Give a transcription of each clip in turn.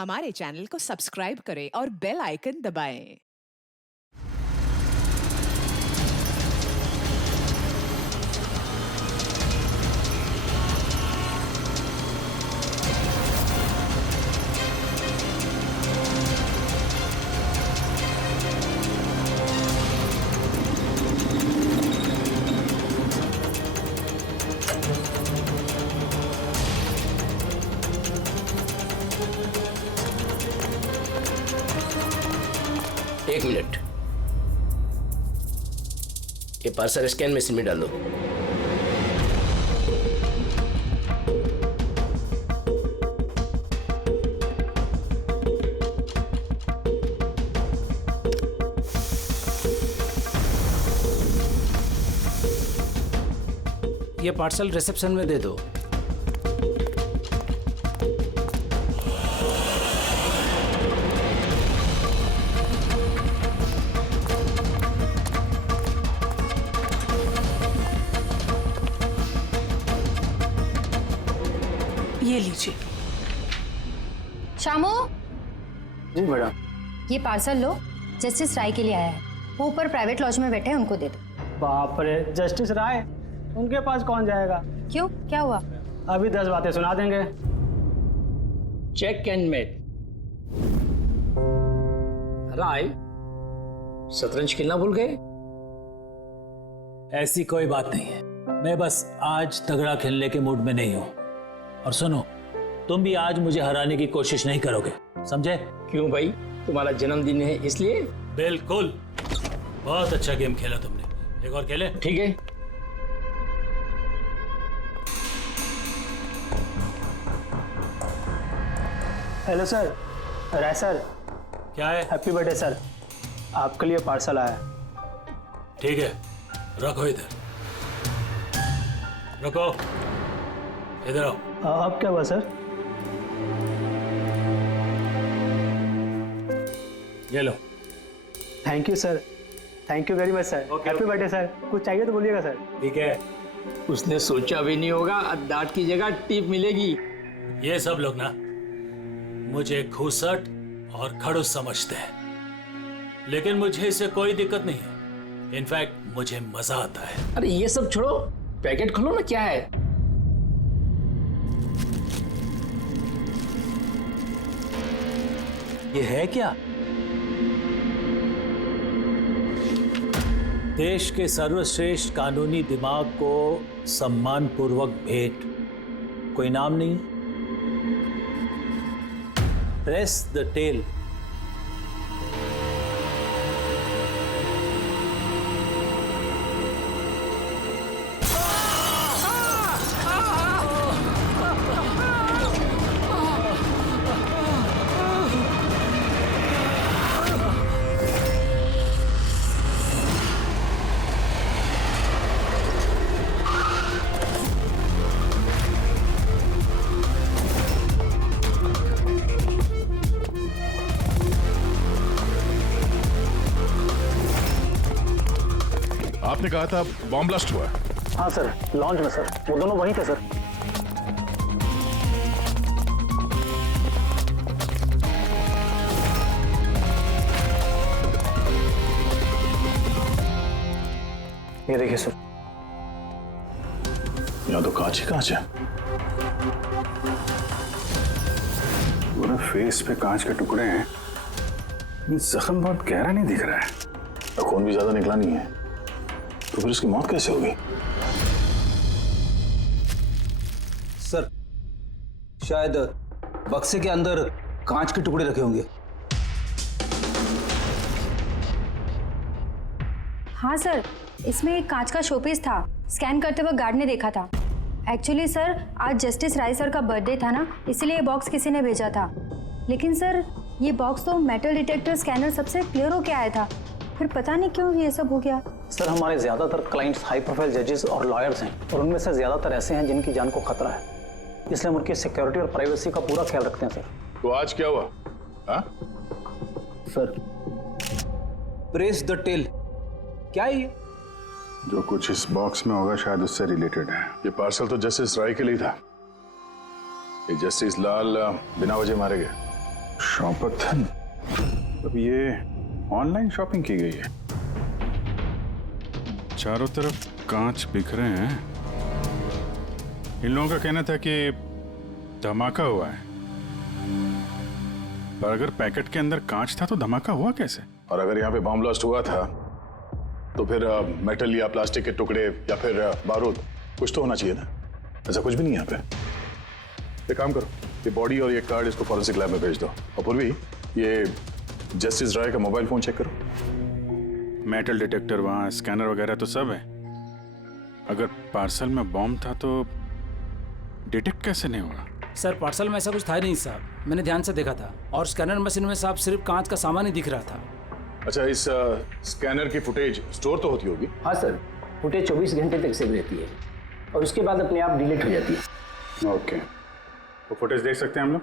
हमारे चैनल को सब्सक्राइब करें और बेल आइकन दबाएं। एक मिनट, ये पार्सल स्कैन मशीन में डालो। ये पार्सल रिसेप्शन में दे दो। ये लीजिए। शामू, जी मैडम। ये पार्सल लो, जस्टिस राय के लिए आया है। वो ऊपर प्राइवेट लॉज में बैठे हैं, उनको दे दो। बाप रे, जस्टिस राय, उनके पास कौन जाएगा? क्यों, क्या हुआ? अभी 10 बातें सुना देंगे। Check and met. राय, शतरंज खेलना भूल गए? ऐसी कोई बात नहीं है, मैं बस आज तगड़ा खेलने के मूड में नहीं हूं। और सुनो, तुम भी आज मुझे हराने की कोशिश नहीं करोगे, समझे? क्यों भाई, तुम्हारा जन्मदिन है इसलिए? बिल्कुल, बहुत अच्छा गेम खेला तुमने। एक और खेले? ठीक है। हेलो सर, राय सर। क्या है? हैप्पी बर्थडे सर, आपके लिए पार्सल आया। ठीक है, रखो इधर, रखो इधर आओ। अब क्या हुआ सर? ये लो। Thank you sir, thank you very much sir. Happy birthday sir. कुछ चाहिए तो बोलिएगा सर। ठीक है। उसने सोचा भी नहीं होगा डांट की जगह टिप मिलेगी। ये सब लोग ना मुझे घूसट और खड़ूस समझते हैं, लेकिन मुझे इससे कोई दिक्कत नहीं है। इनफैक्ट मुझे मजा आता है। अरे ये सब छोड़ो, पैकेट खोलो ना, क्या है? ये है क्या? देश के सर्वश्रेष्ठ कानूनी दिमाग को सम्मानपूर्वक भेंट। कोई नाम नहीं? Press the tail. आपने कहा था बॉम्ब ब्लास्ट हुआ? हाँ सर, लॉन्च में सर। वो दोनों वहीं थे सर। ये देखिए सर। यहाँ तो कांच ही कांच है। पूरे फेस पे कांच के टुकड़े हैं। ये जख्म बहुत गहरा नहीं दिख रहा है। खून भी ज्यादा निकला नहीं है, तो फिर इसकी मौत कैसे होगी? सर, शायद बक्से के अंदर कांच के टुकड़े रखे होंगे। हाँ सर, इसमें एक कांच का शोपीस था। स्कैन करते वक्त गार्ड ने देखा था। एक्चुअली सर, आज जस्टिस राय सर का बर्थडे था ना, इसलिए ये बॉक्स किसी ने भेजा था। लेकिन सर, ये बॉक्स तो मेटल डिटेक्टर स्कैनर सबसे क्लियर होके आया था, फिर पता नहीं क्यों ये सब हो गया। सर, हमारे ज्यादातर क्लाइंट्स हाई प्रोफाइल जजेस और लॉयर्स हैं, और उनमें से ज्यादातर ऐसे हैं जिनकी जान को खतरा है, इसलिए हम उनकी सिक्योरिटी और प्राइवेसी का पूरा ख्याल रखते हैं सर। तो आज क्या हुआ? हाँ? सर, प्रेस द टेल, क्या है ये? जो कुछ इस बॉक्स में होगा शायद उससे रिलेटेड है। ये पार्सल तो जस्टिस राय के लिए था। ये जस्टिस लाल बिना वजह मारे गए। शॉपथन, अब ये ऑनलाइन शॉपिंग की गई है। चारों तरफ कांच बिखरे हैं। इन लोगों का कहना था कि धमाका हुआ है, पर अगर पैकेट के अंदर कांच था तो धमाका हुआ कैसे? और अगर यहाँ पे बॉम्ब ब्लास्ट हुआ था तो फिर मेटल या प्लास्टिक के टुकड़े या फिर बारूद, कुछ तो होना चाहिए ना। ऐसा कुछ भी नहीं यहाँ पे। एक काम करो, ये बॉडी और ये कार्ड इसको फॉरेंसिक लैब में भेज दो। और पूर्वी, ये जस्टिस राय का मोबाइल फोन चेक करो। मेटल डिटेक्टर वहाँ, स्कैनर वगैरह तो सब है। अगर पार्सल में बॉम्ब था तो डिटेक्ट कैसे नहीं हुआ? सर पार्सल में ऐसा कुछ था ही नहीं साहब, मैंने ध्यान से देखा था। और स्कैनर मशीन में साहब सिर्फ कांच का सामान ही दिख रहा था। अच्छा, इस स्कैनर की फुटेज स्टोर तो होती होगी? हाँ सर, फुटेज 24 घंटे तक सेव रहती है और उसके बाद अपने आप डिलीट हो जाती है। ओके, वो फुटेज देख सकते हैं हम लोग?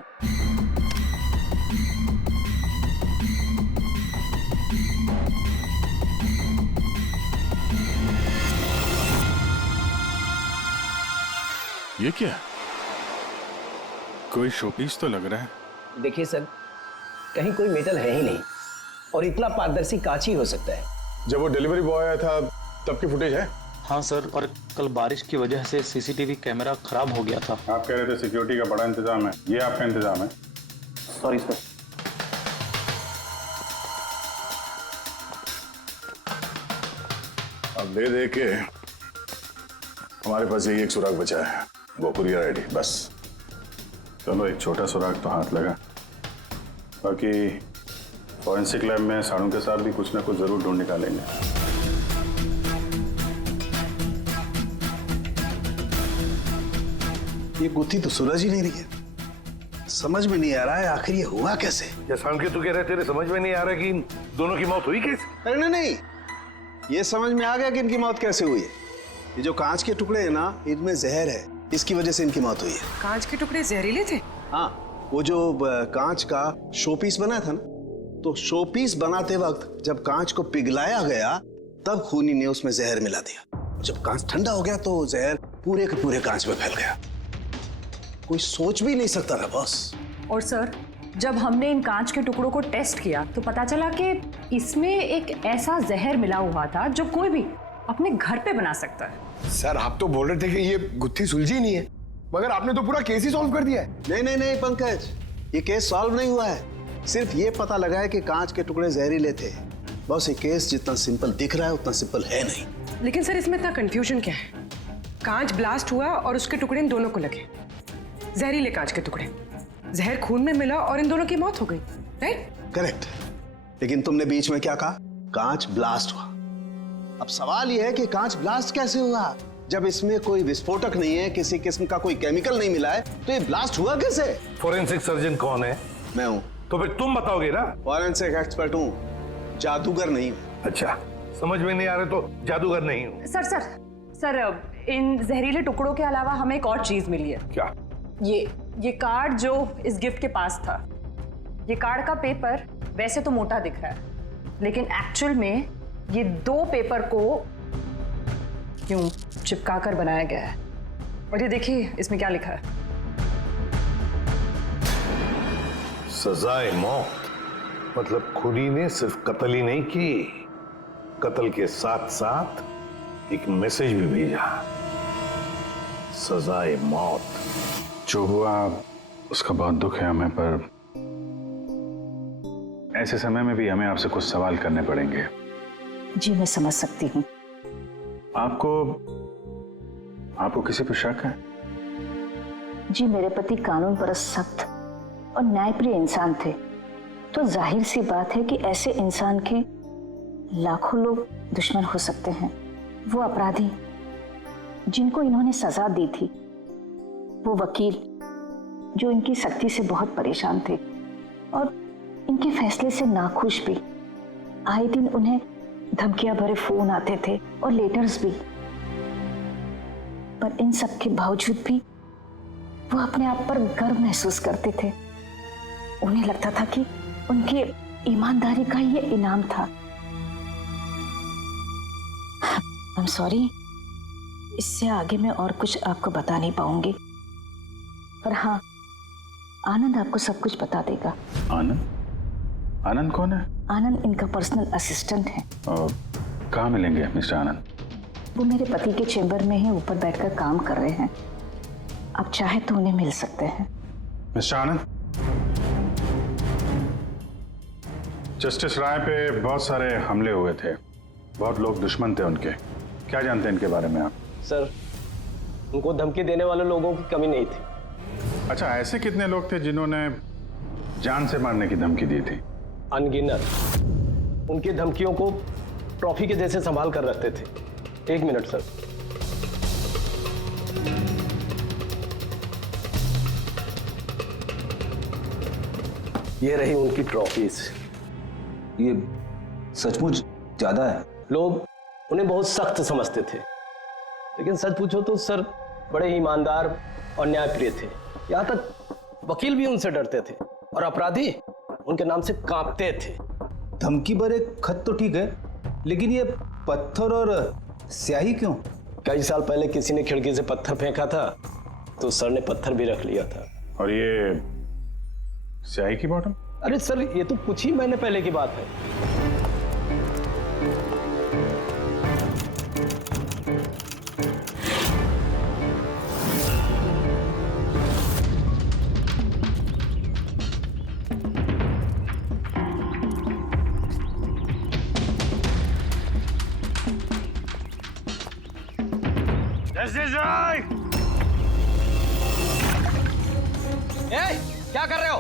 ये क्या? कोई शोपीस तो लग रहा है। देखिए सर, कहीं कोई मेटल है ही नहीं और इतना पारदर्शी कांच ही हो सकता है। जब वो डिलीवरी बॉय आया था तब की फुटेज है? हाँ सर, और कल बारिश की वजह से सीसीटीवी कैमरा खराब हो गया था। आप कह रहे थे सिक्योरिटी का बड़ा इंतजाम है, ये आपका इंतजाम है? Sorry sir. अब दे दे के हमारे पास यही एक सुराग बचा है, वो कुरियर आईडी, बस। चलो, एक छोटा सुराग तो हाथ लगा। बाकी फॉरेंसिक लैब में साड़ू के साथ भी कुछ ना कुछ जरूर ढूंढ निकालेंगे। ये गुत्थी तो सूरज ही नहीं रही है। समझ में नहीं आ रहा है आखिर ये हुआ कैसे। जैसा के तू कह रहे तेरे समझ में नहीं आ रहा कि इन दोनों की मौत हुई कैसे? अरे नहीं, ये समझ में आ गया कि इनकी मौत कैसे हुई है। ये जो कांच के टुकड़े हैं ना, इनमें जहर है, इसकी वजह से इनकी मौत हुई है। कांच के टुकड़े जहरीले थे? हाँ, वो जो कांच का शोपीस बना था ना, तो शोपीस बनाते वक्त जब कांच को पिघलाया गया तब खूनी ने उसमें जहर मिला दिया। जब कांच ठंडा हो गया तो जहर पूरे के पूरे कांच में फैल गया। कोई सोच भी नहीं सकता था बॉस। और सर, जब हमने इन कांच के टुकड़ों को टेस्ट किया तो पता चला कि इसमें एक ऐसा जहर मिला हुआ था जो कोई भी अपने घर पे बना सकता है। सर, आप तो बोल रहे थे कि ये गुत्थी सुलझी नहीं है, मगर आपने तो पूरा केस ही सॉल्व कर दिया है। नहीं नहीं नहीं पंकज, ये केस सॉल्व नहीं हुआ है। सिर्फ ये पता लगा है कि कांच के टुकड़े जहरीले थे। बस ये केस जितना सिंपल दिख रहा है उतना सिंपल है नहीं। लेकिन सर, इसमें इतना कंफ्यूजन क्या है? कांच ब्लास्ट हुआ और उसके टुकड़े इन दोनों को लगे, जहरीले कांच के टुकड़े। जहर खून में मिला और इन दोनों की मौत हो गई, राइट? करेक्ट। लेकिन तुमने बीच में क्या कहा? कांच ब्लास्ट हुआ। अब सवाल यह है कि कांच ब्लास्ट कैसे हुआ? जब इसमें कोई विस्फोटक नहीं है, किसी किस्म का कोई केमिकल नहीं मिला है, तो ये ब्लास्ट हुआ कैसे? फोरेंसिक सर्जन कौन है? मैं हूं। तो फिर तुम बताओगे ना। फॉरेंसिक एक्सपर्ट हूं, जादूगर नहीं हूं। अच्छा, समझ में नहीं आ रहा तो जादूगर नहीं हूं। सर, इन जहरीले टुकड़ों के अलावा हमें एक और चीज मिली है। क्या? ये कार्ड जो इस गिफ्ट के पास था, ये कार्ड का पेपर वैसे तो मोटा दिख रहा है, लेकिन एक्चुअल में ये 2 पेपर को यूं चिपका कर बनाया गया है। और ये देखिए इसमें क्या लिखा है। सजाए मौत, मतलब खूनी ने सिर्फ कत्ल ही नहीं की, कत्ल के साथ साथ एक मैसेज भी भेजा, सजाए मौत। जो हुआ उसका बहुत दुख है हमें, पर ऐसे समय में भी हमें आपसे कुछ सवाल करने पड़ेंगे। जी मैं समझ सकती हूँ। आपको किसी पर शक है? जी मेरे पति कानून पर सख्त और न्यायप्रिय इंसान थे, तो जाहिर सी बात है कि ऐसे इंसान के लाखों लोग दुश्मन हो सकते हैं। वो अपराधी जिनको इन्होंने सजा दी थी, वो वकील जो इनकी सख्ती से बहुत परेशान थे और इनके फैसले से नाखुश भी। आए दिन उन्हें धमकियां भरे फोन आते थे और लेटर्स भी, पर इन सब के बावजूद भी वो अपने आप पर गर्व महसूस करते थे। उन्हें लगता था कि उनकी ईमानदारी का ये इनाम था। आई एम सॉरी, इससे आगे मैं और कुछ आपको बता नहीं पाऊंगी, पर हाँ, आनंद आपको सब कुछ बता देगा। आनंद? आनंद कौन है? आनंद इनका पर्सनल असिस्टेंट है। कहाँ मिलेंगे मिस्टर आनंद? वो मेरे पति के चेंबर में ही ऊपर बैठकर काम कर रहे हैं, आप चाहे तो उन्हें मिल सकते हैं। मिस्टर आनंद, जस्टिस राय पे बहुत सारे हमले हुए थे, बहुत लोग दुश्मन थे उनके, क्या जानते हैं इनके बारे में आप? सर, उनको धमकी देने वाले लोगों की कमी नहीं थी। अच्छा, ऐसे कितने लोग थे जिन्होंने जान से मारने की धमकी दी थी? अनगिनत। उनकी धमकियों को ट्रॉफी के जैसे संभाल कर रखते थे। एक मिनट सर। ये रही उनकी ट्रॉफीज। ये सचमुच ज्यादा है। लोग उन्हें बहुत सख्त समझते थे, लेकिन सच पूछो तो सर बड़े ईमानदार और न्यायप्रिय थे। यहाँ तक वकील भी उनसे डरते थे और अपराधी उनके नाम से कांपते थे। धमकी भरे खत तो ठीक है, लेकिन ये पत्थर और स्याही क्यों? कई साल पहले किसी ने खिड़की से पत्थर फेंका था तो सर ने पत्थर भी रख लिया था। और ये स्याही की बॉटल? अरे सर, ये तो कुछ ही महीने पहले की बात है। क्या कर रहे हो?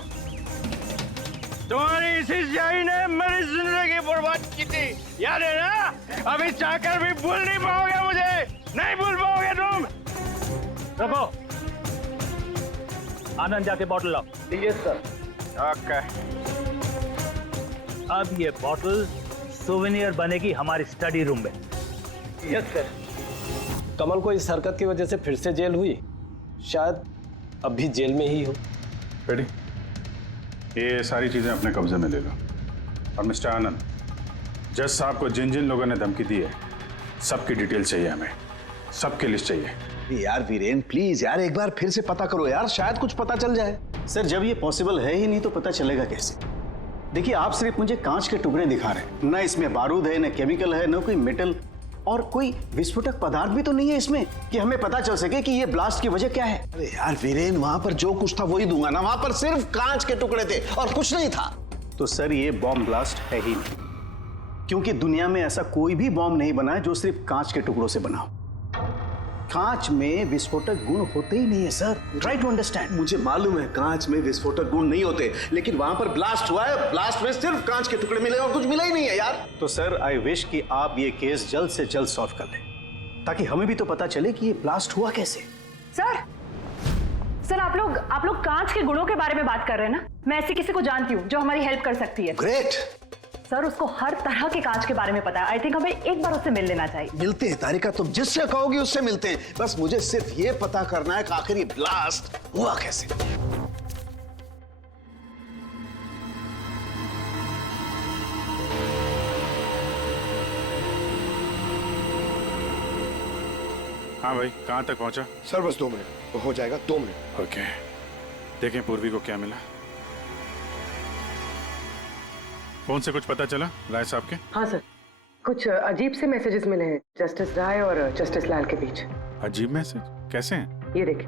तुम्हारी इसी स्याही ने मेरी जिंदगी बर्बाद की थी, याद है ना? अभी चाहकर भी भूल नहीं पाओगे मुझे, नहीं भूल पाओगे तुम। रखो, आनंद जाके बॉटल लाओ। Yes sir. ओके। अब ये बॉटल सोवेनियर बनेगी हमारी स्टडी रूम में। Yes sir. कमल को इस हरकत की वजह से फिर से जेल हुई, शायद अब भी जेल में ही हो। रेडी? ये सारी चीजें अपने कब्जे में ले लो। और मिस्टर आनंद, जज साहब को जिन जिन लोगों ने धमकी दी है, सबकी डिटेल चाहिए हमें, सबकी लिस्ट चाहिए। यार वीरेन प्लीज यार, एक बार फिर से पता करो यार, शायद कुछ पता चल जाए। सर, जब ये पॉसिबल है ही नहीं तो पता चलेगा कैसे? देखिए, आप सिर्फ मुझे कांच के टुकड़े दिखा रहे हैं, ना इसमें बारूद है, ना केमिकल है, ना कोई मेटल, और कोई विस्फोटक पदार्थ भी तो नहीं है इसमें कि हमें पता चल सके कि ये ब्लास्ट की वजह क्या है। अरे यार वीरेन, वहां पर जो कुछ था वही दूंगा ना, वहां पर सिर्फ कांच के टुकड़े थे और कुछ नहीं था। तो सर, ये बॉम्ब ब्लास्ट है ही नहीं, क्योंकि दुनिया में ऐसा कोई भी बॉम्ब नहीं बना है जो सिर्फ कांच के टुकड़ों से बना हो। कांच में विस्फोटक गुण होते ही नहीं है सर, ट्राई टू अंडरस्टैंड। मुझे मालूम है कांच में विस्फोटक गुण नहीं होते, लेकिन वहां पर ब्लास्ट हुआ है, ब्लास्ट में सिर्फ कांच के टुकड़े मिले और कुछ मिला ही नहीं है यार। तो सर, आई विश कि आप ये केस जल्द से जल्द सॉल्व कर लें, ताकि हमें भी तो पता चले कि ये ब्लास्ट हुआ कैसे। सर आप लोग कांच के गुणों के बारे में बात कर रहे हैं ना? मैं ऐसे किसी को जानती हूँ जो हमारी हेल्प कर सकती है। ग्रेट। सर, उसको हर तरह के कांच के बारे में पता है। आई थिंक हमें एक बार उससे मिल लेना चाहिए। मिलते हैं तारिका, तुम जिससे कहोगी उससे मिलते हैं। बस मुझे सिर्फ ये पता करना है कि आखिर ये ब्लास्ट हुआ कैसे। हाँ भाई, कहाँ तक पहुँचा? सर बस 2 मिनट, वो हो जाएगा 2 मिनट। ओके, देखें पूर्वी को क्या मिला। फोन से कुछ पता चला राय साहब के? हाँ सर, कुछ अजीब से मैसेजेस मिले हैं जस्टिस राय और जस्टिस लाल के बीच। अजीब मैसेज? कैसे हैं? ये देखिए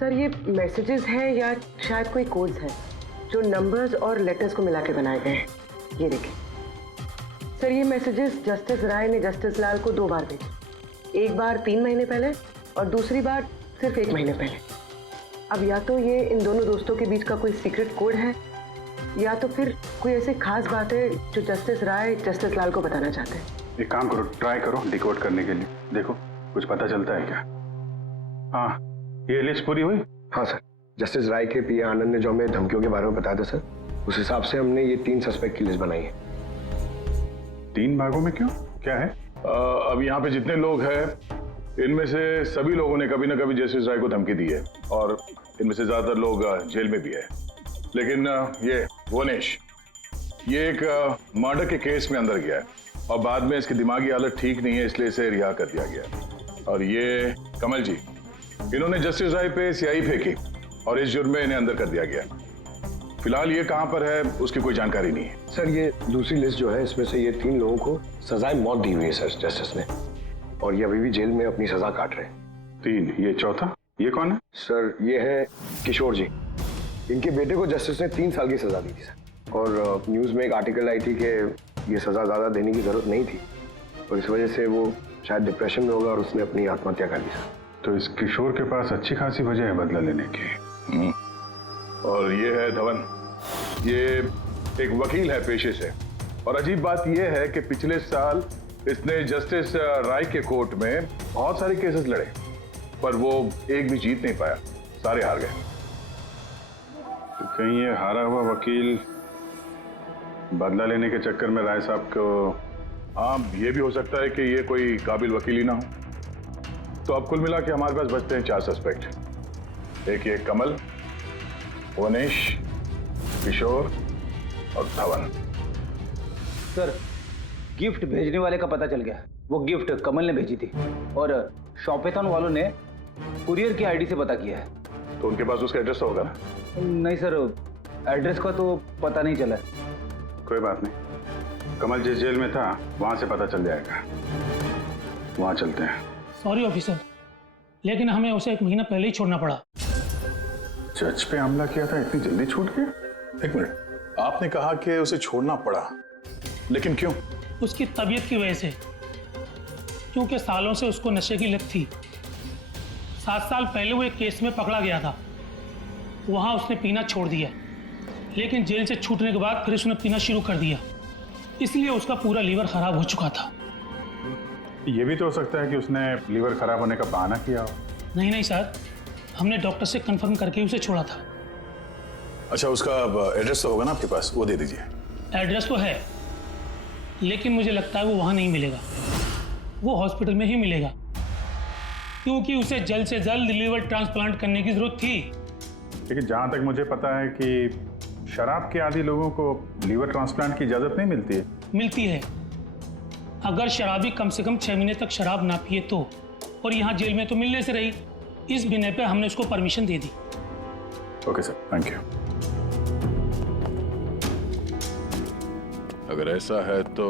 सर, ये मैसेजेस हैं या शायद कोई कोड्स हैं जो नंबर्स और लेटर्स को मिला के बनाए गए हैं। ये देखिए सर, ये मैसेजेस जस्टिस राय ने जस्टिस लाल को 2 बार भेजे, एक बार 3 महीने पहले और दूसरी बार सिर्फ 1 महीने पहले। अब या तो ये इन दोनों दोस्तों के बीच का कोई सीक्रेट कोड है, या तो फिर कोई ऐसी खास बात है जो जस्टिस राय जस्टिस लाल को बताना चाहते हैं। एक काम करो, ट्राई करो डिकोड करने के लिए, देखो कुछ पता चलता है क्या। हाँ, ये लिस्ट पूरी हुई? हाँ सर, जस्टिस राय के पीए आनंद ने जो हमें धमकियों के बारे में बताया था सर, उस हिसाब से हमने ये 3 सस्पेक्ट की लिस्ट बनाई है। 3 भागों में क्यों, क्या है? अब यहाँ पे जितने लोग हैं इनमें से सभी लोगों ने कभी ना कभी जस्टिस राय को धमकी दी है और इनमें से ज्यादातर लोग जेल में भी है। लेकिन ये वनेश, ये एक मर्डर के केस में अंदर गया है और बाद में इसकी दिमागी हालत ठीक नहीं है, इसलिए इसे रिहा कर दिया गया। और ये कमल जी, इन्होंने जस्टिस राय पे स्याही फेंकी और इस जुर्म में इन्हें अंदर कर दिया गया। फिलहाल ये कहां पर है उसकी कोई जानकारी नहीं है। सर ये दूसरी लिस्ट जो है इसमें से ये 3 लोगों को सजाए मौत दी हुई है सर जस्टिस ने, और ये अभी भी जेल में अपनी सजा काट रहे हैं। 3, ये चौथा, ये कौन है? सर ये है किशोर जी, इनके बेटे को जस्टिस ने 3 साल की सजा दी थी सर, और न्यूज में एक आर्टिकल आई थी कि ये सजा ज्यादा देने की जरूरत नहीं थी और इस वजह से वो शायद डिप्रेशन में होगा और उसने अपनी आत्महत्या कर ली सर। तो इस किशोर के पास अच्छी खासी वजह है बदला लेने की। और ये है धवन, ये एक वकील है पेशे से, और अजीब बात यह है कि पिछले साल इसने जस्टिस राय के कोर्ट में बहुत सारे केसेस लड़े, पर वो एक भी जीत नहीं पाया, सारे हार गए। तो कहीं ये हारा हुआ वकील बदला लेने के चक्कर में राय साहब को। हाँ, ये भी हो सकता है कि ये कोई काबिल वकील ही ना हो। तो अब कुल मिला के हमारे पास बचते हैं 4 सस्पेक्ट। एक ये कमल, वनेश, किशोर और धवन। सर गिफ्ट भेजने वाले का पता चल गया, वो गिफ्ट कमल ने भेजी थी और शॉपेथॉन वालों ने कुरियर की आईडी से पता किया है। तो उनके पास उसका एड्रेस तो होगा ना? नहीं सर, एड्रेस का तो पता नहीं चला। कोई बात नहीं, कमल जिस जेल में था वहां से पता चल जाएगा, वहां चलते हैं। सॉरी ऑफिसर, लेकिन हमें उसे 1 महीना पहले ही छोड़ना पड़ा। जज पे हमला किया था, इतनी जल्दी छूट गया? 1 मिनट, आपने कहा कि उसे छोड़ना पड़ा, लेकिन क्यों? उसकी तबीयत की वजह से, क्योंकि सालों से उसको नशे की लत थी। 7 साल पहले वो एक केस में पकड़ा गया था, वहां उसने पीना छोड़ दिया, लेकिन जेल से छूटने के बाद फिर उसने पीना शुरू कर दिया, इसलिए उसका पूरा लीवर खराब हो चुका था। ये भी तो हो सकता है कि उसने लीवर खराब होने का बहाना किया हो। नहीं नहीं सर, हमने डॉक्टर से कंफर्म करके उसे छोड़ा था। अच्छा, उसका एड्रेस तो होगा ना आपके पास, वो दे दीजिए। एड्रेस तो है, लेकिन मुझे लगता है वो वहां नहीं मिलेगा, वो हॉस्पिटल में ही मिलेगा, क्योंकि उसे जल्द से जल्द लीवर ट्रांसप्लांट करने की जरूरत थी। लेकिन जहां तक मुझे पता है कि शराब के आदी लोगों को लीवर ट्रांसप्लांट की इजाजत नहीं मिलती है। मिलती है, अगर शराबी कम से कम 6 महीने तक शराब ना पिए तो, और यहाँ जेल में तो मिलने से रही, इस बिना पे हमने उसको permission they the. Okay sir, thank you. अगर ऐसा है तो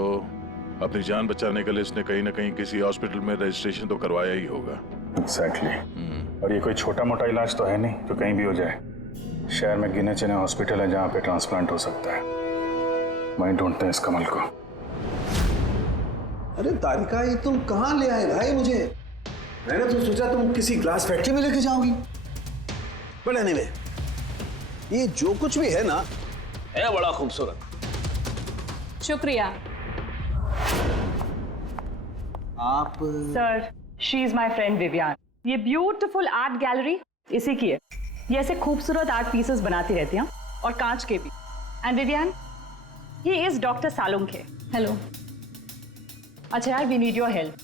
अपनी जान बचाने के लिए इसने कहीं ना कहीं किसी हॉस्पिटल में रजिस्ट्रेशन तो करवाया ही होगा। एग्जैक्टली। और ये कोई छोटा मोटा इलाज तो है नहीं तो कहीं भी हो जाए। शहर में गिने चुने हॉस्पिटल है जहाँ पे ट्रांसप्लांट हो सकता है। वहीं ढूंढते हैं इस कमल को। अरे तारिका, ये तुम कहाँ ले आए भाई मुझे? मैंने तो सोचा तुम किसी ग्लास फैक्ट्री में लेके जाओगी। बट एनीवे, ये जो कुछ भी है ना, है बड़ा खूबसूरत। शुक्रिया। आप sir, she is my friend Vivian. ये ब्यूटीफुल आर्ट गैलरी इसी की है। ये ऐसे खूबसूरत आर्ट पीसेस बनाती रहती हैं, और कांच के भी। एंड विवियान, ये इज डॉक्टर सालुंखे। हेलो। अच्छा यार, वी नीड योर हेल्प।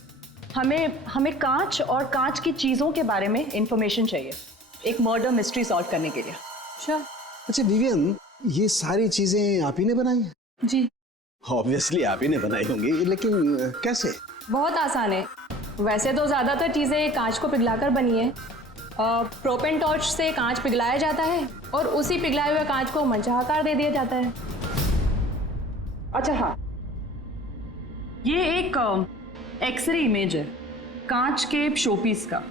हमें कांच और कांच की चीजों के बारे में इंफॉर्मेशन चाहिए, एक मर्डर मिस्ट्री सॉल्व करने के लिए। श्योर। अच्छा विवियन, ये सारी चीजें आप ही ने बनाई हैं? जी। ऑब्वियसली आप ही ने बनाई होंगी, लेकिन कैसे? बहुत आसान है। वैसे तो ज़्यादातर चीज़ें कांच को पिघलाकर बनी है। प्रोपेन टॉर्च से कांच पिघलाया जाता है और उसी पिघलाए हुए कांच को मनचाहा आकार दे दिया जाता है। अच्छा हाँ, ये एक एक्सरे इमेज है कांच के शोपीस का,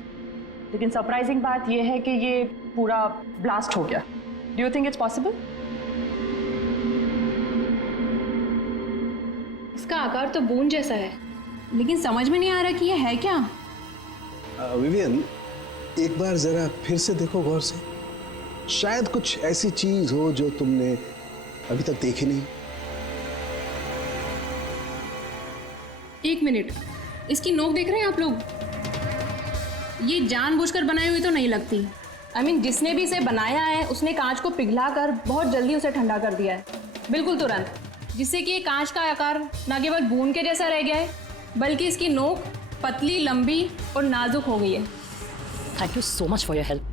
लेकिन सरप्राइजिंग बात यह है कि ये पूरा ब्लास्ट हो गया। Do you think it's possible? इसका आकार तो बूंद जैसा है, लेकिन समझ में नहीं आ रहा कि ये है क्या। विवियन, एक बार जरा फिर से देखो गौर से, शायद कुछ ऐसी चीज हो जो तुमने अभी तक देखी नहीं। एक मिनट, इसकी नोक देख रहे हैं आप लोग? ये जानबूझकर बनाई हुई तो नहीं लगती। I mean, जिसने भी इसे बनाया है उसने कांच को पिघलाकर बहुत जल्दी उसे ठंडा कर दिया है, बिल्कुल तुरंत, जिससे कि ये कांच का आकार न केवल बूंद के जैसा रह गया है, बल्कि इसकी नोक पतली, लंबी और नाजुक हो गई है। Thank you so much for your help.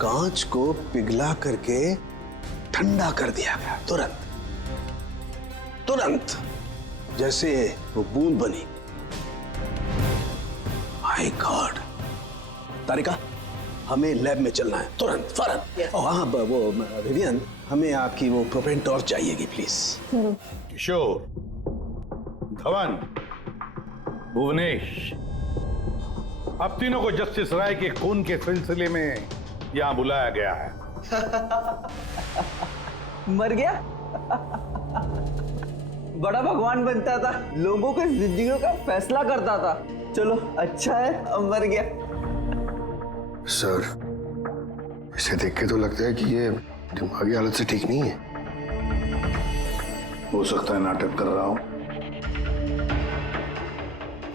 कांच को पिघला करके ठंडा कर दिया गया, तुरंत तुरंत, जैसे वो बूंद बनी। My God. तारिका, हमें लैब में चलना है तुरंत फौरन। और हाँ वो विवियन, हमें आपकी वो प्रोपेन टॉर्च चाहिएगी प्लीज। किशोर, धवन, भुवनेश, अब तीनों को जस्टिस राय के खून के सिलसिले में यहां बुलाया गया है। मर गया? बड़ा भगवान बनता था, लोगों के जिंदगियों का फैसला करता था। चलो अच्छा है अब मर गया। सर, इसे देख के तो लगता है कि ये दिमागी हालत से ठीक नहीं है। हो सकता है नाटक कर रहा हूं।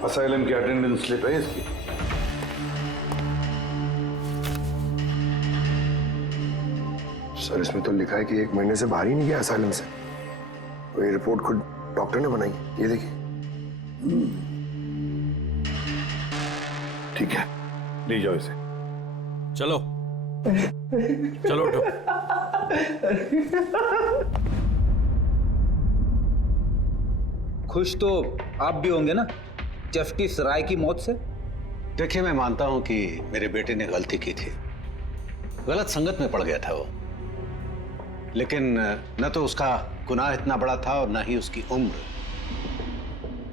असाइलम की अटेंडेंस स्लिप है इसकी। सर, इसमें तो लिखा है कि 1 महीने से बाहर ही नहीं गया असाइलम से। ये रिपोर्ट खुद डॉक्टर ने बनाई, ये देखिए। ठीक है, ले जाओ इसे। चलो चलो उठो। खुश तो आप भी होंगे ना जस्टिस राय की मौत से? देखिए, मैं मानता हूं कि मेरे बेटे ने गलती की थी, गलत संगत में पड़ गया था वो, लेकिन न तो उसका गुनाह इतना बड़ा था और न ही उसकी उम्र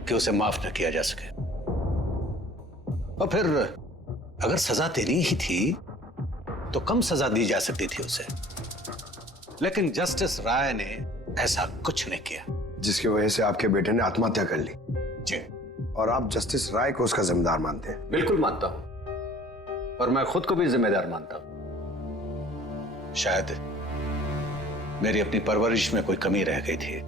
कि उसे माफ न किया जा सके। और फिर अगर सजा देनी ही थी तो कम सजा दी जा सकती थी उसे, लेकिन जस्टिस राय ने ऐसा कुछ नहीं किया, जिसकी वजह से आपके बेटे ने आत्महत्या कर ली। जी। और आप जस्टिस राय को उसका जिम्मेदार मानते हैं? बिल्कुल मानता हूं, और मैं खुद को भी जिम्मेदार मानता हूं। शायद मेरी अपनी परवरिश में कोई कमी रह गई थी।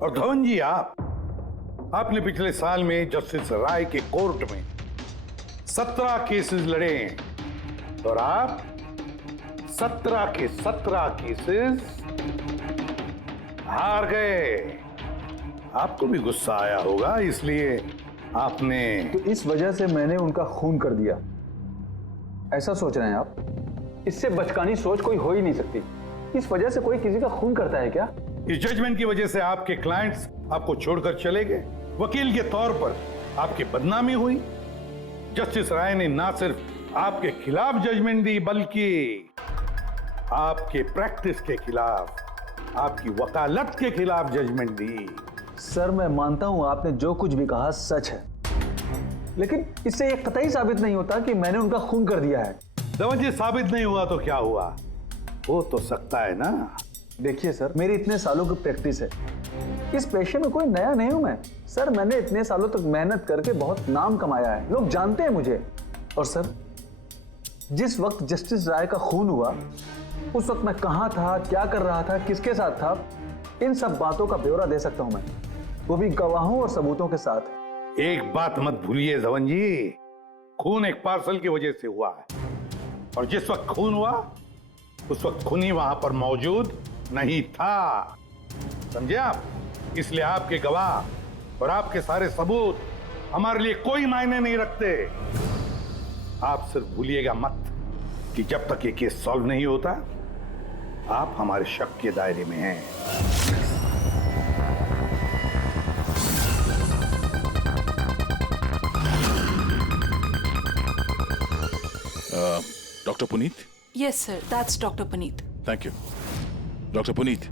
और धवन जी, आपने पिछले साल में जस्टिस राय के कोर्ट में 17 केसेस लड़े हैं और आप 17 के 17 केसेस हार गए। आपको भी गुस्सा आया होगा, इसलिए आपने तो इस वजह से मैंने उनका खून कर दिया, ऐसा सोच रहे हैं आप? इससे बचकानी सोच कोई हो ही नहीं सकती। इस वजह से कोई किसी का खून करता है क्या? इस जजमेंट की वजह से आपके क्लाइंट्स आपको छोड़कर चले गए, वकील के तौर पर आपकी बदनामी हुई। जस्टिस राय ने ना सिर्फ आपके खिलाफ जजमेंट दी, बल्कि आपके प्रैक्टिस के खिलाफ, आपकी वकालत के खिलाफ जजमेंट दी। सर, मैं मानता हूं आपने जो कुछ भी कहा सच है, लेकिन इससे यह कतई साबित नहीं होता कि मैंने उनका खून कर दिया है। धवन जी, साबित नहीं हुआ तो क्या हुआ? हो तो सकता है ना। देखिए सर, मेरी इतने सालों की प्रैक्टिस है, इस पेशे में कोई नया नहीं हूं मैं। सर, मैंने इतने सालों तक मेहनत करके बहुत नाम कमाया है, लोग जानते हैं मुझे। और सर, जिस वक्त जस्टिस राय का खून हुआ, उस वक्त मैं कहां था, क्या कर रहा था, किसके साथ था, इन सब बातों का ब्यौरा दे सकता हूं मैं, वो भी गवाहों और सबूतों के साथ। एक बात मत भूलिए धवन जी, खून एक पार्सल की वजह से हुआ है, और जिस वक्त खून हुआ उस वक्त खूनी वहां पर मौजूद नहीं था, समझे आप? इसलिए आपके गवाह और आपके सारे सबूत हमारे लिए कोई मायने नहीं रखते। आप सिर्फ भूलिएगा मत कि जब तक ये केस सॉल्व नहीं होता, आप हमारे शक के दायरे में हैं। Doctor Puneet? Yes sir, that's doctor Puneet. Thank you. Doctor Puneet,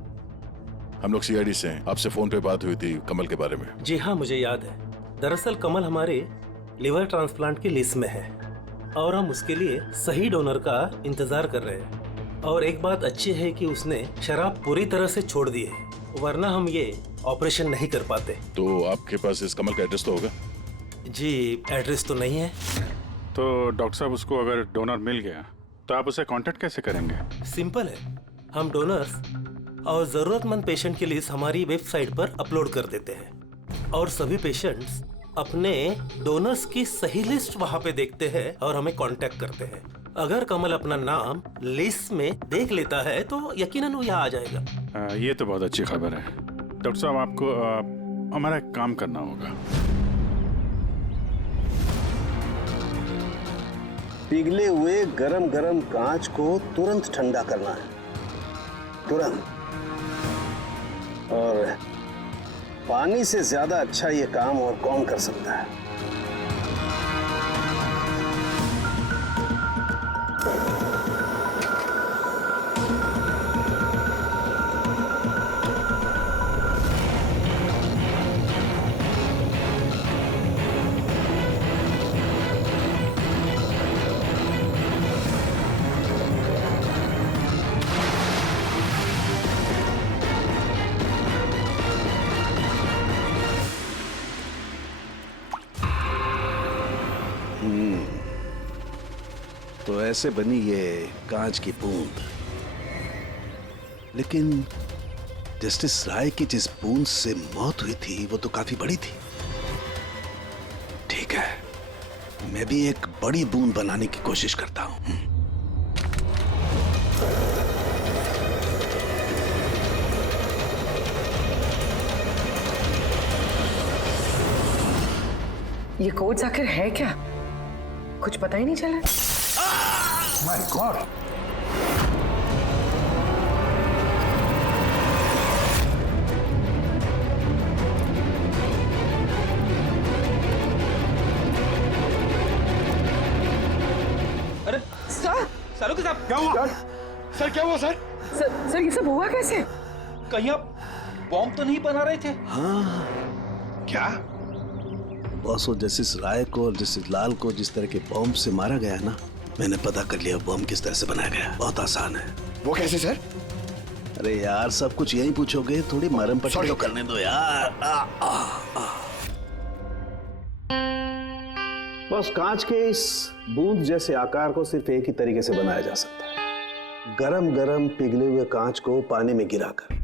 हम लोग सीआईडी से हैं, आपसे फोन पे बात हुई थी कमल के बारे में। जी हाँ, मुझे याद है। दरअसल कमल हमारे लिवर ट्रांसप्लांट की लिस्ट में है और हम उसके लिए सही डोनर का इंतजार कर रहे हैं। और एक बात अच्छी है कि उसने शराब पूरी तरह से छोड़ दी है, वरना हम ये ऑपरेशन नहीं कर पाते। तो आपके पास इस कमल का एड्रेस तो होगा? जी, एड्रेस तो नहीं है। तो डॉक्टर साहब, उसको अगर डोनर मिल गया तो आप उसे कांटेक्ट कैसे करेंगे? सिंपल है, हम डोनर्स और जरूरतमंद पेशेंट की लिस्ट हमारी वेबसाइट पर अपलोड कर देते हैं और सभी पेशेंट्स अपने डोनर्स की सही लिस्ट वहां पे देखते हैं और हमें कांटेक्ट करते हैं। अगर कमल अपना नाम लिस्ट में देख लेता है तो यकीनन वो यहाँ आ जाएगा। ये तो बहुत अच्छी खबर है। डॉक्टर साहब, आपको हमारा एक काम करना होगा। पिघले हुए गरम गरम कांच को तुरंत ठंडा करना है, तुरंत। और पानी से ज्यादा अच्छा ये काम और कौन कर सकता है? तो ऐसे बनी ये कांच की बूंद। लेकिन जस्टिस राय की जिस बूंद से मौत हुई थी वो तो काफी बड़ी थी। ठीक है, मैं भी एक बड़ी बूंद बनाने की कोशिश करता हूं। ये कोड्स आखिर है क्या? कुछ पता ही नहीं चला। My God! अरे सर, सालू साहब क्या हुआ? सर क्या हुआ सर? सर ये सब हुआ कैसे? कहीं आप बॉम्ब तो नहीं बना रहे थे? हाँ। क्या? बॉस, वो जस्टिस राय को और जस्टिस लाल को जिस तरह के बॉम्ब से मारा गया है ना, मैंने पता कर लिया बॉम्ब किस तरह से बनाया गया। बहुत आसान है। वो कैसे सर? अरे यार, सब कुछ यही पूछोगे, थोड़ी मरम पट्टी तो करने दो यार। बस कांच के इस बूंद जैसे आकार को सिर्फ एक ही तरीके से बनाया जा सकता है, गरम गरम पिघले हुए कांच को पानी में गिराकर।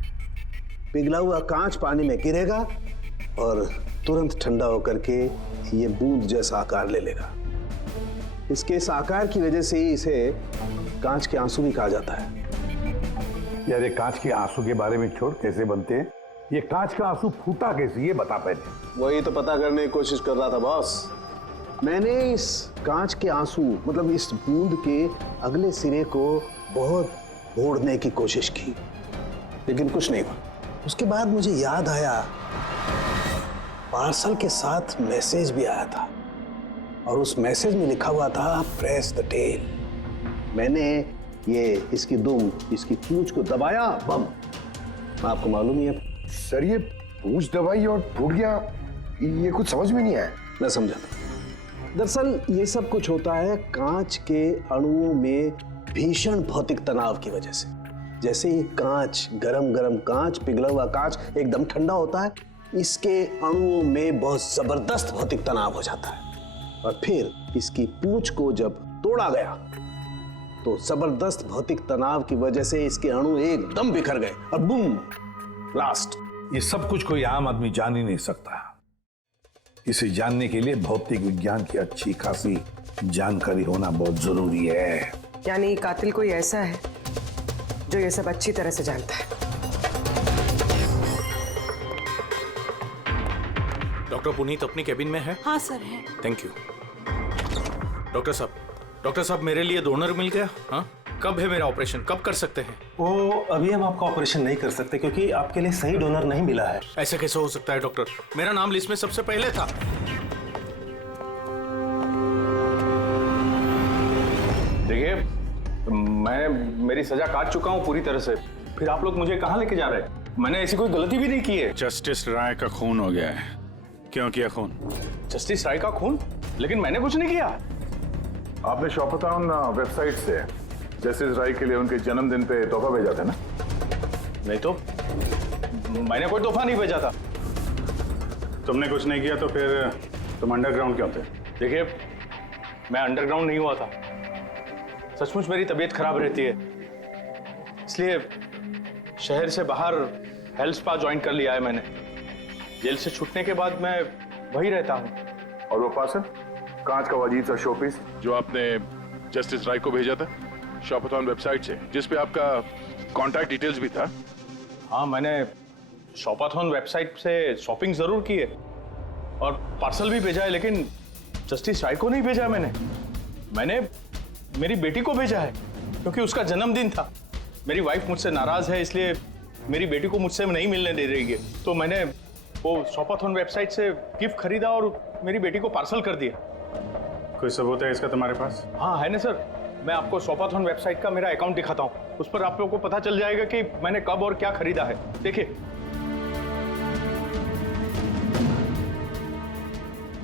पिघला हुआ कांच पानी में गिरेगा और तुरंत ठंडा होकर के ये बूंद जैसा आकार ले लेगा। इसके इस आकार की वजह से ही इसे कांच के आंसू भी कहा जाता है। यार, ये कांच के आंसू के बारे में छोड़, कैसे बनते हैं? ये कांच का आंसू फूटा कैसे, ये बता पहले। वही तो पता करने की कोशिश कर रहा था बॉस। मैंने इस कांच के आंसू मतलब इस बूंद के अगले सिरे को बहुत मोड़ने की कोशिश की, लेकिन कुछ नहीं हुआ। उसके बाद मुझे याद आया, पार्सल के साथ मैसेज भी आया था और उस मैसेज में लिखा हुआ था प्रेस द टेल। मैंने ये इसकी दुम, इसकी पूंछ को दबाया, बम। आपको मालूम ही है सर, ये पूंछ दबाई और फूट गया, ये कुछ समझ में नहीं आया। मैं समझा। दरअसल ये सब कुछ होता है कांच के अणुओं में भीषण भौतिक तनाव की वजह से। जैसे ही कांच, गरम गरम कांच, पिघला हुआ कांच एकदम ठंडा होता है, इसके अणुओं में बहुत जबरदस्त भौतिक तनाव हो जाता है और फिर इसकी पूंछ को जब तोड़ा गया तो जबरदस्त भौतिक तनाव की वजह से इसके अणु एकदम बिखर गए और बूम, ब्लास्ट। ये सब कुछ कोई आम आदमी जान ही नहीं सकता। इसे जानने के लिए भौतिक विज्ञान की अच्छी खासी जानकारी होना बहुत जरूरी है। यानी कातिल कोई ऐसा है जो ये सब अच्छी तरह से जानता है। डॉक्टर पुनीत अपनी केबिन में है? हाँ सर है। Thank you. डॉक्टर साहब मेरे लिए डोनर मिल गया। हाँ, कब है मेरा ऑपरेशन, कब कर सकते हैं? वो अभी हम आपका ऑपरेशन नहीं कर सकते क्योंकि आपके लिए सही डोनर नहीं मिला है। ऐसे कैसे हो सकता है डॉक्टर? मेरा नाम लिस्ट में सबसे पहले था। देखिए, मेरी सजा काट चुका हूँ पूरी तरह से, फिर आप लोग मुझे कहाँ लेके जा रहे हैं? मैंने ऐसी कोई गलती भी नहीं की है। जस्टिस राय का खून हो गया है। क्यों किया खून? जस्टिस राय का खून? लेकिन मैंने कुछ नहीं किया। आपने शॉपटाउन वेबसाइट से जस्टिस राय के लिए उनके जन्मदिन पे तोहफा भेजा था ना? नहीं तो मैंने कोई तोहफा नहीं भेजा था। तुमने कुछ नहीं किया तो फिर तुम अंडरग्राउंड क्यों थे? देखिए, मैं अंडरग्राउंड नहीं हुआ था। सचमुच मेरी तबीयत खराब रहती है, इसलिए शहर से बाहर हेल्थ स्पा ज्वाइन कर लिया है मैंने। जेल से छूटने के बाद मैं वही रहता हूँ। और वो पार्सल, कांच का अजीब सा शोपीस जो आपने जस्टिस राय को भेजा था शॉपटाउन वेबसाइट से, जिसपे आपका कॉन्टैक्ट डिटेल्स भी था। हाँ, मैंने शॉपटाउन वेबसाइट से शॉपिंग जरूर की है और पार्सल भी भेजा है, लेकिन जस्टिस राय को नहीं भेजा। मैंने मेरी बेटी को भेजा है क्योंकि उसका जन्मदिन था। मेरी वाइफ मुझसे नाराज है, इसलिए मेरी बेटी को मुझसे नहीं मिलने दे रही है। तो मैंने वो शॉपटाउन वेबसाइट से गिफ्ट खरीदा और मेरी बेटी को पार्सल कर दिया। कोई सबूत है इसका तुम्हारे पास? हाँ है ना सर, मैं आपको सोपाथॉन वेबसाइट का मेरा अकाउंट दिखाता हूँ, उस पर आप लोगों को पता चल जाएगा कि मैंने कब और क्या खरीदा है। देखिए।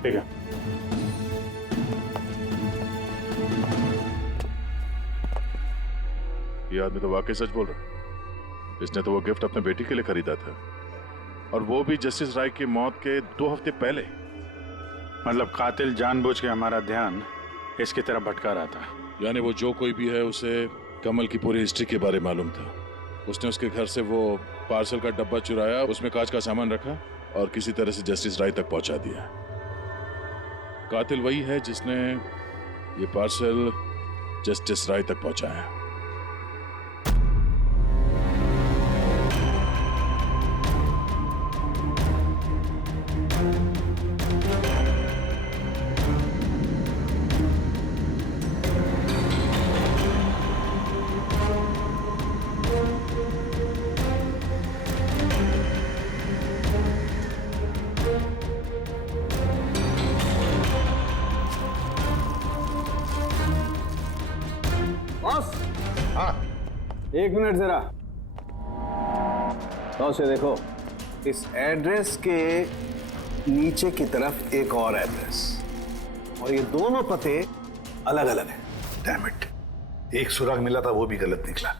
ठीक है। ये आदमी तो वाकई सच बोल रहा है। इसने तो वो गिफ्ट अपने बेटी के लिए खरीदा था, और वो भी जस्टिस राय की मौत के 2 हफ्ते पहले। मतलब कातिल जानबूझ के हमारा ध्यान इसकी तरफ भटका रहा था। यानी वो जो कोई भी है, उसे कमल की पूरी हिस्ट्री के बारे में मालूम था। उसने उसके घर से वो पार्सल का डब्बा चुराया, उसमें कांच का सामान रखा और किसी तरह से जस्टिस राय तक पहुंचा दिया। कातिल वही है जिसने ये पार्सल जस्टिस राय तक पहुंचाया। बॉस, हाँ, 1 मिनट जरा। तो से देखो, इस एड्रेस के नीचे की तरफ एक और एड्रेस, और ये दोनों पते अलग अलग हैं। डैम इट, एक सुराग मिला था वो भी गलत निकला।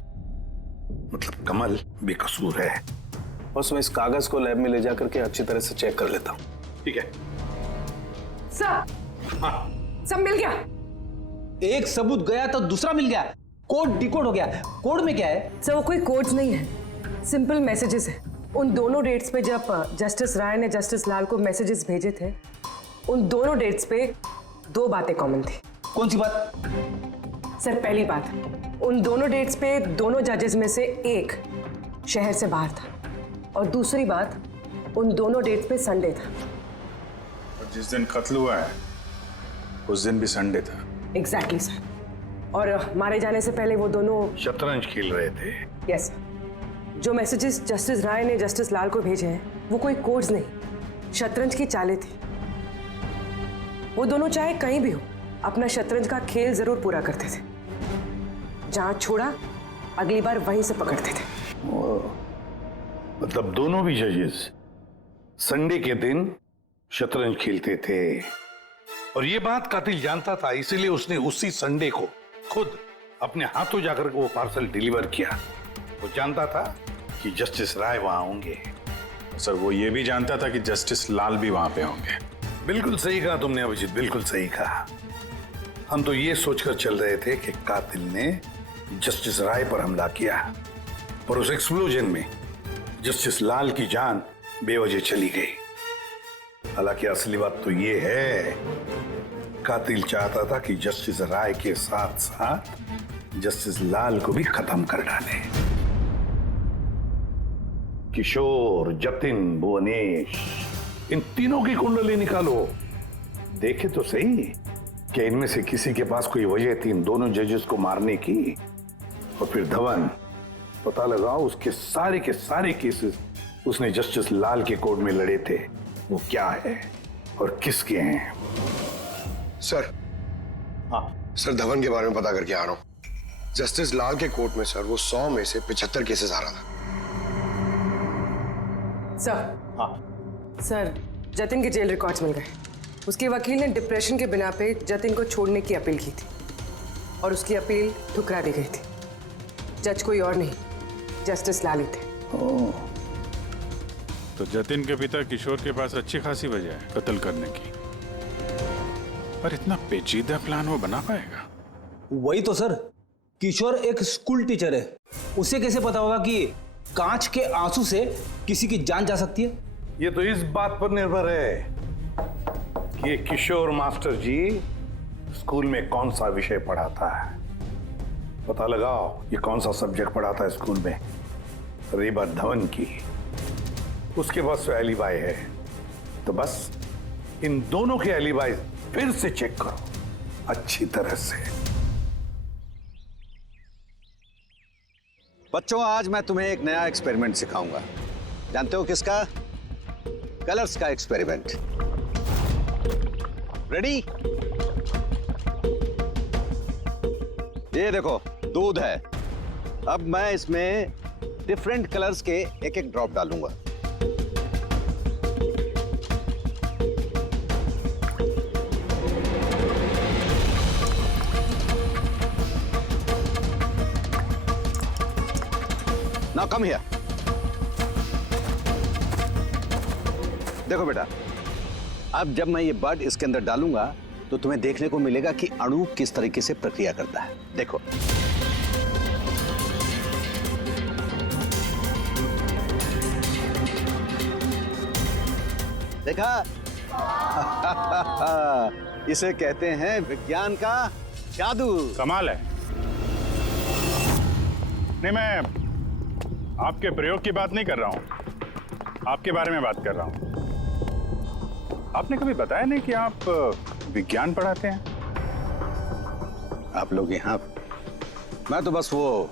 मतलब कमल बेकसूर है। बस मैं इस कागज को लैब में ले जाकर के अच्छी तरह से चेक कर लेता हूँ। ठीक है सर। हाँ, सब मिल गया। एक सबूत गया तो दूसरा मिल गया, कोड डिकोड हो गया। कोड में क्या है? सर वो कोई कोड्स नहीं है, सिंपल मैसेजेस है। उन दोनों डेट्स पे जब जस्टिस राय ने जस्टिस लाल को मैसेजेस भेजे थे, उन दोनों डेट्स पे 2 बातें कॉमन थी। कौन सी बात? सर पहली बात, उन दोनों डेट्स पे दोनों जजेस में से एक शहर से बाहर था, और दूसरी बात, उन दोनों डेट्स पे संडे था। और जिस दिन कत्ल हुआ है उस दिन भी संडे था। Exactly sir. और मारे जाने से पहले वो दोनों शतरंज खेल रहे थे। यस। जो मैसेजेस जस्टिस राय ने जस्टिस लाल को भेजे हैं वो कोई कोड्स नहीं, शतरंज की चालें थी। वो दोनों चाहे कहीं भी हो अपना शतरंज का खेल जरूर पूरा करते थे। जहां छोड़ा अगली बार वहीं से पकड़ते थे। मतलब दोनों भी जजेस संडे के दिन शतरंज खेलते थे, और ये बात कातिल जानता था, इसीलिए उसने उसी संडे को खुद अपने हाथों जाकर वो पार्सल डिलीवर किया। वो जानता था कि जस्टिस राय वहां होंगे। सर वो ये भी जानता था कि जस्टिस लाल भी वहां पे होंगे। बिल्कुल सही कहा तुमने अभिजीत, बिल्कुल सही कहा। हम तो ये सोचकर चल रहे थे कि कातिल ने जस्टिस राय पर हमला किया, पर उस एक्सप्लोजन में जस्टिस लाल की जान बेवजह चली गई। हालांकि असली बात तो ये है, कातिल चाहता था कि जस्टिस राय के साथ साथ जस्टिस लाल को भी खत्म कर डाले। किशोर, जतिन, भुवनेश, इन तीनों की कुंडली निकालो, देखे तो सही कि इनमें से किसी के पास कोई वजह थी इन दोनों जजेस को मारने की। और फिर धवन, पता लगाओ उसके सारे के सारे केसेस उसने जस्टिस लाल के कोर्ट में लड़े थे, वो क्या है और किसके हैं। सर, हाँ सर, धवन के बारे में पता करके आ रहा हूं। जस्टिस लाल के कोर्ट में सर वो 100 में से 75 केसेस आ रहा था। सर, हाँ सर, जतिन के जेल रिकॉर्ड्स मिल गए। उसके वकील ने डिप्रेशन के बिना पे जतिन को छोड़ने की अपील की थी, और उसकी अपील ठुकरा दी गई थी। जज कोई और नहीं, जस्टिस लाल ही थे। तो जतिन के पिता किशोर के पास अच्छी खासी वजह है कत्ल करने की, पर इतना पेचीदा प्लान वो बना पाएगा? वही तो सर, किशोर एक स्कूल टीचर है, उसे कैसे पता होगा कि कांच के आंसू से किसी की जान जा सकती है? ये तो इस बात पर निर्भर है कि ये किशोर मास्टर जी स्कूल में कौन सा विषय पढ़ाता है। पता लगाओ ये कौन सा सब्जेक्ट पढ़ाता है स्कूल में। रेबा धवन की, उसके पास तो एलिबाई है, तो बस इन दोनों के एलिबाई फिर से चेक करो अच्छी तरह से। बच्चों, आज मैं तुम्हें एक नया एक्सपेरिमेंट सिखाऊंगा। जानते हो किसका? कलर्स का एक्सपेरिमेंट। रेडी? ये देखो दूध है। अब मैं इसमें डिफरेंट कलर्स के एक एक ड्रॉप डालूंगा। Now come here. देखो बेटा, अब जब मैं ये बड इसके अंदर डालूंगा तो तुम्हें देखने को मिलेगा कि अणु किस तरीके से प्रक्रिया करता है। देखो देखा? इसे कहते हैं विज्ञान का जादू। कमाल है। नहीं, मैं आपके प्रयोग की बात नहीं कर रहा हूं, आपके बारे में बात कर रहा हूं। आपने कभी बताया नहीं कि आप विज्ञान पढ़ाते हैं? आप लोग यहाँ? मैं तो बस वो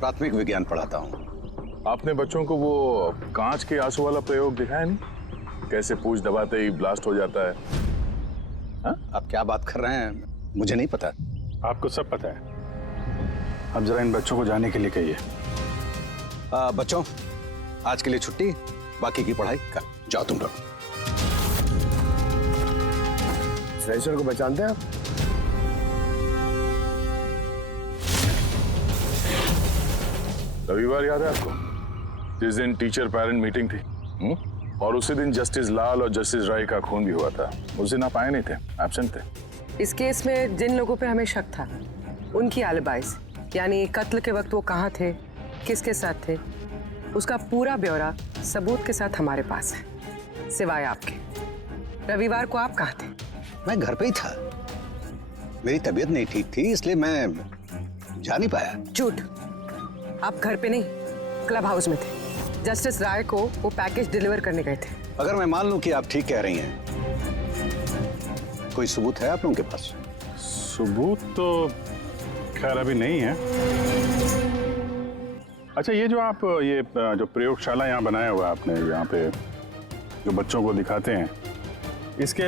प्राथमिक विज्ञान पढ़ाता हूँ। आपने बच्चों को वो कांच के आंसू वाला प्रयोग दिखाया नहीं? कैसे पूछ दबाते ही ब्लास्ट हो जाता है। हाँ? आप क्या बात कर रहे हैं? मुझे नहीं पता। आपको सब पता है। अब जरा इन बच्चों को जाने के लिए कहिए। बच्चों, आज के लिए छुट्टी, बाकी की पढ़ाई कल। जाओ तुम लोग। सर को पहचानते हैं आप? रविवार याद है आपको, जिस दिन टीचर पेरेंट मीटिंग थी? और उसी दिन जस्टिस लाल और जस्टिस राय का खून भी हुआ था। उस दिन आप आए नहीं थे, एब्सेंट थे। इस केस में जिन लोगों पे हमें शक था उनकी एलिबाइज, यानी कत्ल के वक्त वो कहाँ थे, किसके साथ थे, उसका पूरा ब्यौरा सबूत के साथ हमारे पास है, सिवाय आपके। रविवार को आप कहाँ थे? मैं घर पे ही था। मेरी तबीयत नहीं ठीक थी, इसलिए मैं जा नहीं पाया। झूठ। आप घर पे नहीं, क्लब हाउस में थे। जस्टिस राय को वो पैकेज डिलीवर करने गए थे। अगर मैं मान लूं कि आप ठीक कह रही हैं, कोई सबूत है आप लोगों के पास? सबूत तो खैर अभी नहीं है। अच्छा, ये जो आप जो प्रयोगशाला यहाँ बनाया हुआ है आपने, यहाँ पे जो बच्चों को दिखाते हैं, इसके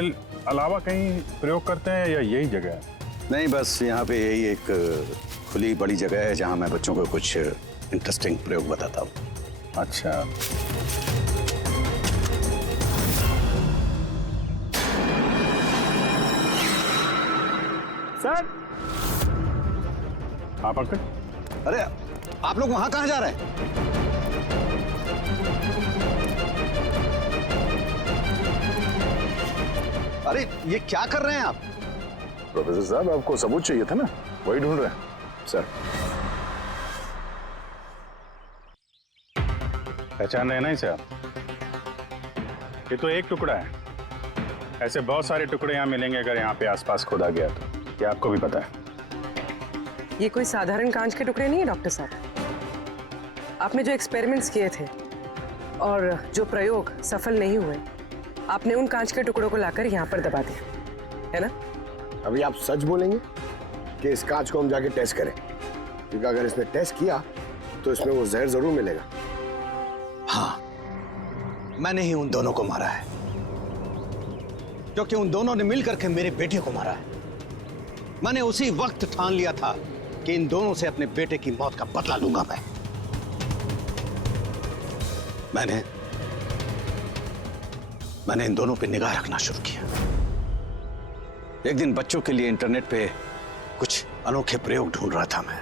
अलावा कहीं प्रयोग करते हैं या यही जगह है? नहीं, बस यहाँ पे यही एक खुली बड़ी जगह है जहाँ मैं बच्चों को कुछ इंटरेस्टिंग प्रयोग बताता हूँ। अच्छा। सर, आप अंकल? अरे आप लोग वहां कहाँ जा रहे हैं? अरे ये क्या कर रहे हैं आप? प्रोफेसर साहब, आपको सबूत चाहिए था ना, वही ढूंढ रहे हैं। सर, पहचान रहे ना इसे आप? ये तो एक टुकड़ा है। ऐसे बहुत सारे टुकड़े यहाँ मिलेंगे अगर यहाँ पे आसपास खोदा गया तो। क्या आपको भी पता है? ये कोई साधारण कांच के टुकड़े नहीं है डॉक्टर साहब। आपने जो एक्सपेरिमेंट्स किए थे और जो प्रयोग सफल नहीं हुए, आपने उन कांच के टुकड़ों को लाकर यहाँ पर दबा दिया, है ना? अभी आप सच बोलेंगे कि इस कांच को हम जाके टेस्ट करें? क्योंकि अगर इसने टेस्ट किया तो इसमें वो जहर जरूर मिलेगा। हाँ, मैंने ही उन दोनों को मारा है, क्योंकि उन दोनों ने मिलकर के मेरे बेटे को मारा है। मैंने उसी वक्त ठान लिया था कि इन दोनों से अपने बेटे की मौत का बदला लूंगा मैं। मैंने इन दोनों पे निगाह रखना शुरू किया। एक दिन बच्चों के लिए इंटरनेट पे कुछ अनोखे प्रयोग ढूंढ रहा था मैं,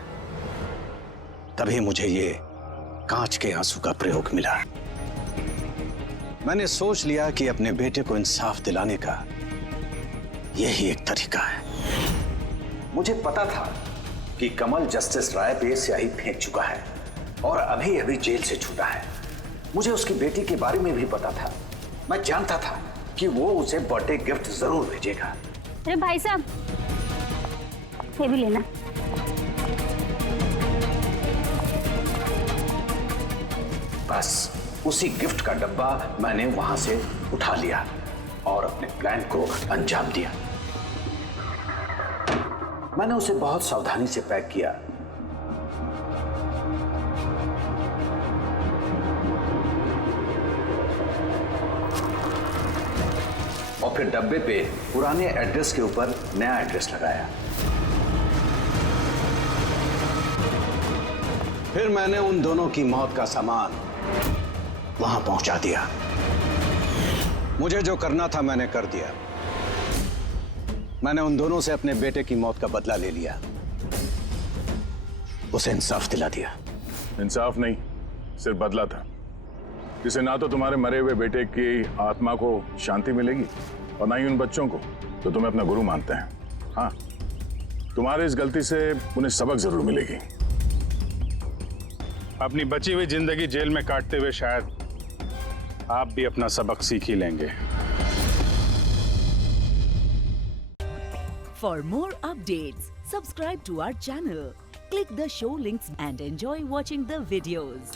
तभी मुझे ये कांच के आंसू का प्रयोग मिला। मैंने सोच लिया कि अपने बेटे को इंसाफ दिलाने का यही एक तरीका है। मुझे पता था कि कमल जस्टिस राय पे स्याही फेंक चुका है और अभी अभी जेल से छूटा है। मुझे उसकी बेटी के बारे में भी पता था। मैं जानता था कि वो उसे बर्थडे गिफ्ट जरूर भेजेगा। अरे भाई साहब, ये भी लेना। बस उसी गिफ्ट का डब्बा मैंने वहां से उठा लिया और अपने प्लान को अंजाम दिया। मैंने उसे बहुत सावधानी से पैक किया। और फिर डब्बे पे पुराने एड्रेस के ऊपर नया एड्रेस लगाया। फिर मैंने उन दोनों की मौत का सामान वहां पहुंचा दिया। मुझे जो करना था मैंने कर दिया। मैंने उन दोनों से अपने बेटे की मौत का बदला ले लिया, उसे इंसाफ दिला दिया। इंसाफ नहीं, सिर्फ बदला था, जिसे ना तो तुम्हारे मरे हुए बेटे की आत्मा को शांति मिलेगी और ना ही उन बच्चों को जो तुम्हें अपना गुरु मानते हैं। हाँ, तुम्हारी इस गलती से उन्हें सबक जरूर मिलेगी। अपनी बची हुई जिंदगी जेल में काटते हुए शायद आप भी अपना सबक सीख ही लेंगे। For more updates, subscribe to our channel, click the show links and enjoy watching the videos.